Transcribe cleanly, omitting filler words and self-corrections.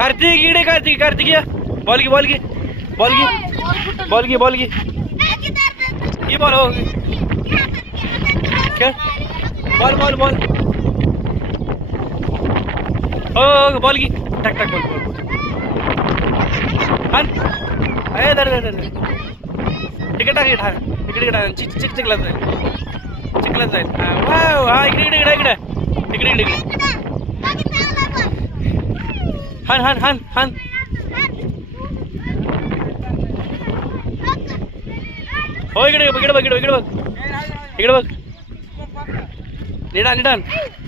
कार्तिक इकडे कार्तिक कार्तिक या बॉल घे बॉल घे बॉल घे बॉल घे बॉल घे ही बॉल हो खेळ बॉल बॉल बॉल हो बॉल घे टाक टाक बॉल बॉल हान अरे दर दर तिकडे टाक तिकडे टाक चिक चिक चिकला जाईल चिकला जाईल वाव हा इकडे इकडे इकडे इकडे इकडे इकडे हान हान हान हान हो इकडे इकडे बघ इकडे बघ इकडे बघ इकडे बघ निडान निडान